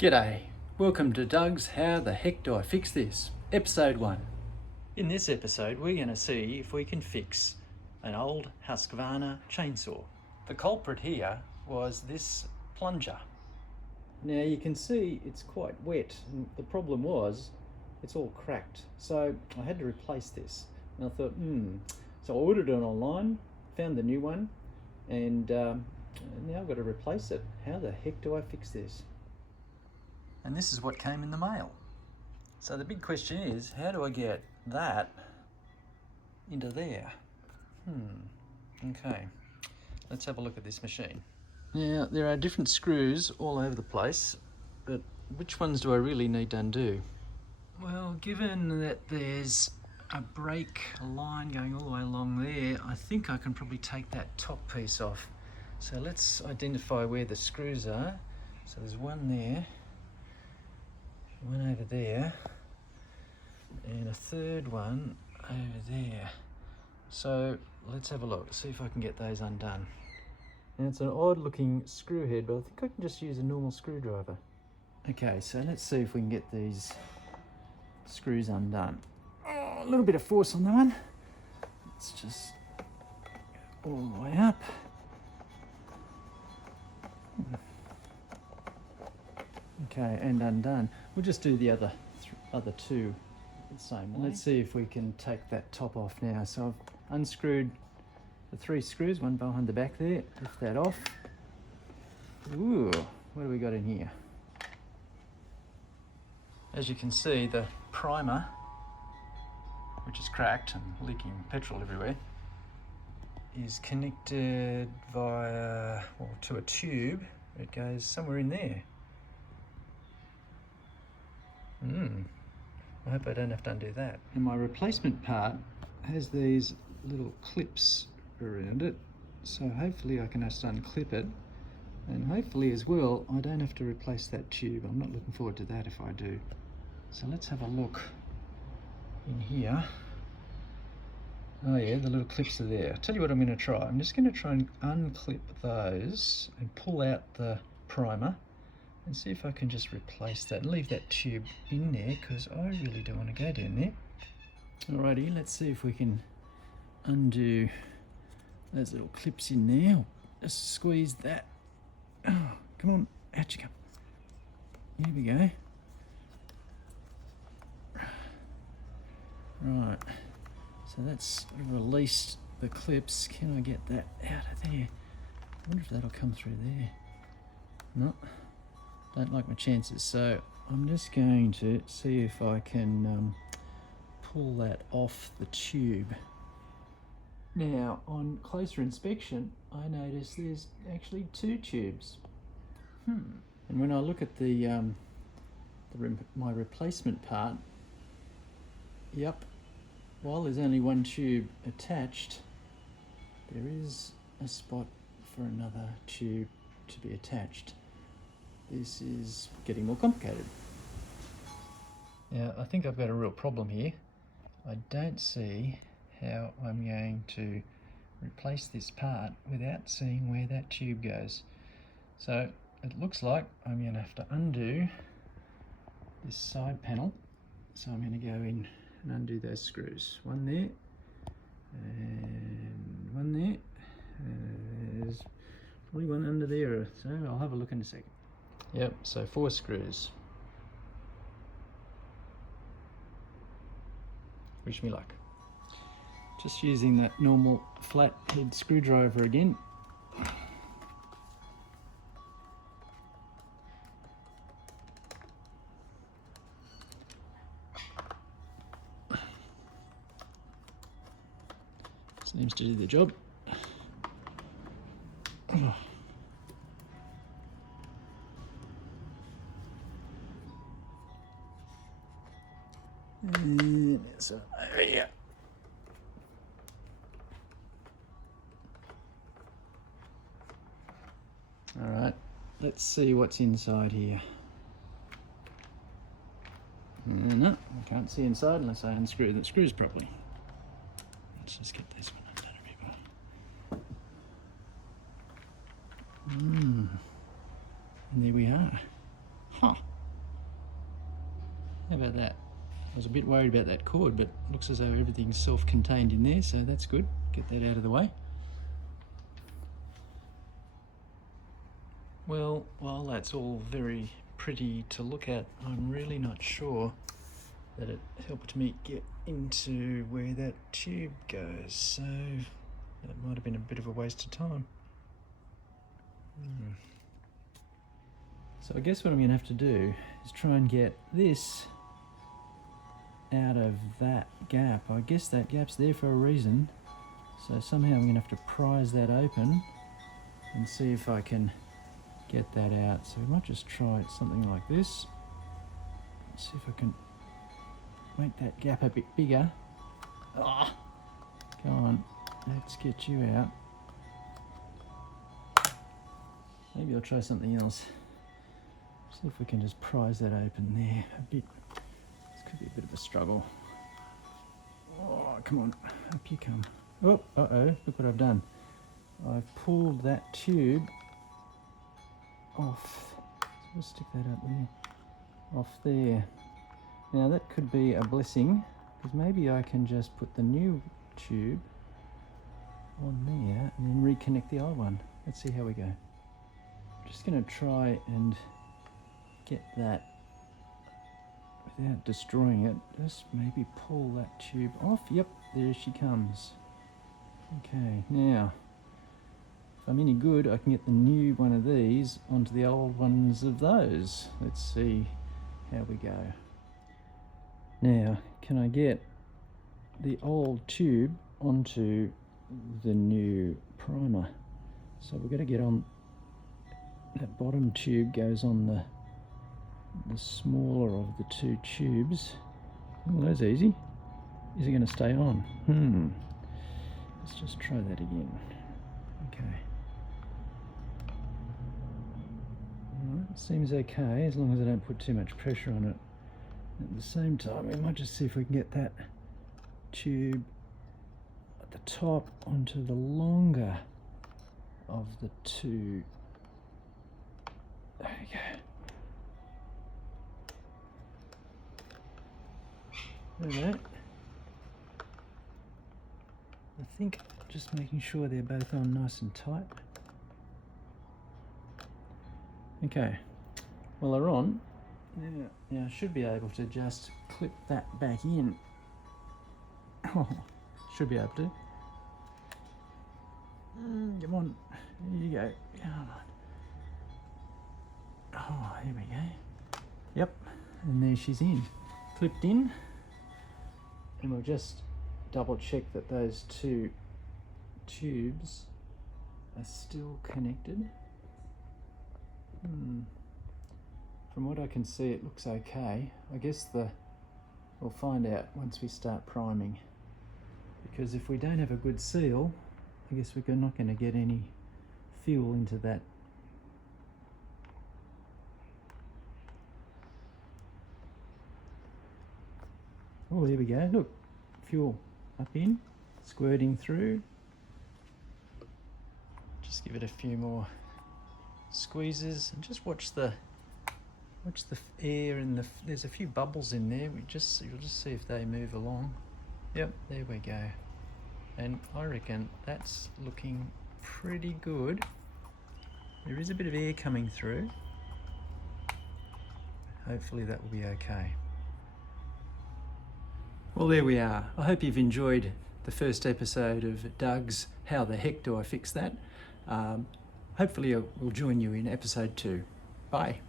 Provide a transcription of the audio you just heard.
G'day, welcome to Doug's How the Heck Do I Fix This? Episode 1. In this episode we're going to see if we can fix an old Husqvarna chainsaw. The culprit here was this plunger. Now you can see it's quite wet, and the problem was it's all cracked, so I had to replace this. And I thought, so I ordered it online, found the new one, and now I've got to replace it. How the heck do I fix this? And this is what came in the mail. So the big question is, how do I get that into there? Okay, let's have a look at this machine. Now, there are different screws all over the place, but which ones do I really need to undo? Well, given that there's a brake line going all the way along there, I think I can probably take that top piece off. So let's identify where the screws are. So there's one there, one over there, and a third one over there. So let's have a look, see if I can get those undone. And it's an odd looking screw head, but I think I can just use a normal screwdriver. Okay, so let's see if we can get these screws undone. Oh, a little bit of force on that one. Let's just go all the way up. Okay, and undone. We'll just do the other two the same way. Let's see if we can take that top off now. So I've unscrewed the 3 screws, one behind the back there. Lift that off. Ooh, what do we got in here? As you can see, the primer, which is cracked and leaking petrol everywhere, is connected via, well, to a tube. It goes somewhere in there. I hope I don't have to undo that. And my replacement part has these little clips around it, so hopefully I can just unclip it, and hopefully as well I don't have to replace that tube. I'm not looking forward to that if I do. So let's have a look in here. Oh yeah, the little clips are there. I'll tell you what I'm going to try. I'm just going to try and unclip those and pull out the primer and see if I can just replace that and leave that tube in there, because I really don't want to go down there. Alrighty, let's see if we can undo those little clips in there. Just squeeze that. Oh, come on, out you come. Here we go. Right, so that's released the clips. Can I get that out of there? I wonder if that'll come through there. No, don't like my chances. So I'm just going to see if I can pull that off the tube. Now, on closer inspection, I notice there's actually 2 tubes. And when I look at my replacement part, yep, while there's only 1 tube attached, there is a spot for another tube to be attached. This is getting more complicated. Now, I think I've got a real problem here. I don't see how I'm going to replace this part without seeing where that tube goes. So it looks like I'm going to have to undo this side panel. So I'm going to go in and undo those screws. One there, and one there. There's probably one under there, so I'll have a look in a second. Yep, so 4 screws. Wish me luck. Just using that normal flat head screwdriver again. Seems to do the job. And so over here. Alright, let's see what's inside here. No, I can't see inside unless I unscrew the screws properly. Let's just get this one undone a bit more. And there we are. Huh. How about that? I was a bit worried about that cord, but it looks as though everything's self-contained in there, so that's good. Get that out of the way. Well, while that's all very pretty to look at, I'm really not sure that it helped me get into where that tube goes, so that might have been a bit of a waste of time. So I guess what I'm going to have to do is try and get this out of that gap. I guess that gap's there for a reason, so somehow I'm going to have to prise that open and see if I can get that out. So we might just try something like this. Let's see if I can make that gap a bit bigger. Oh, go on, let's get you out. Maybe I'll try something else. See if we can just prise that open there a bit. This could be a bit of a struggle. Oh, come on, up you come. Oh, uh-oh, look what I've done. I've pulled that tube off. So we'll stick that up there. Off there. Now that could be a blessing, because maybe I can just put the new tube on there and then reconnect the old one. Let's see how we go. I'm just going to try and get that without destroying it. Just maybe pull that tube off. Yep, there she comes. Okay, now if I'm any good, I can get the new one of these onto the old ones of those. Let's see how we go. Now, can I get the old tube onto the new primer? So we're going to get on, that bottom tube goes on the smaller of the two tubes. Oh, that's easy. Is it going to stay on? Let's just try that again. Okay. Alright, seems okay as long as I don't put too much pressure on it. At the same time, we might just see if we can get that tube at the top onto the longer of the two. There we go. Alright. I think just making sure they're both on nice and tight. Okay, well they're on. Now I should be able to just clip that back in. Oh, should be able to. Come on, there you go. Come on. Oh, here we go. Yep, and there she's in. Clipped in. And we'll just double check that those two tubes are still connected. From what I can see, it looks okay. I guess we'll find out once we start priming, because if we don't have a good seal, I guess we're not going to get any fuel into that. Oh, there we go. Look, fuel up in, squirting through. Just give it a few more squeezes and just watch the air and there's a few bubbles in there. You'll just see if they move along. Yep, there we go. And I reckon that's looking pretty good. There is a bit of air coming through. Hopefully that will be okay. Well, there we are. I hope you've enjoyed the first episode of Doug's How the Heck Do I Fix That? Hopefully we'll join you in episode 2. Bye.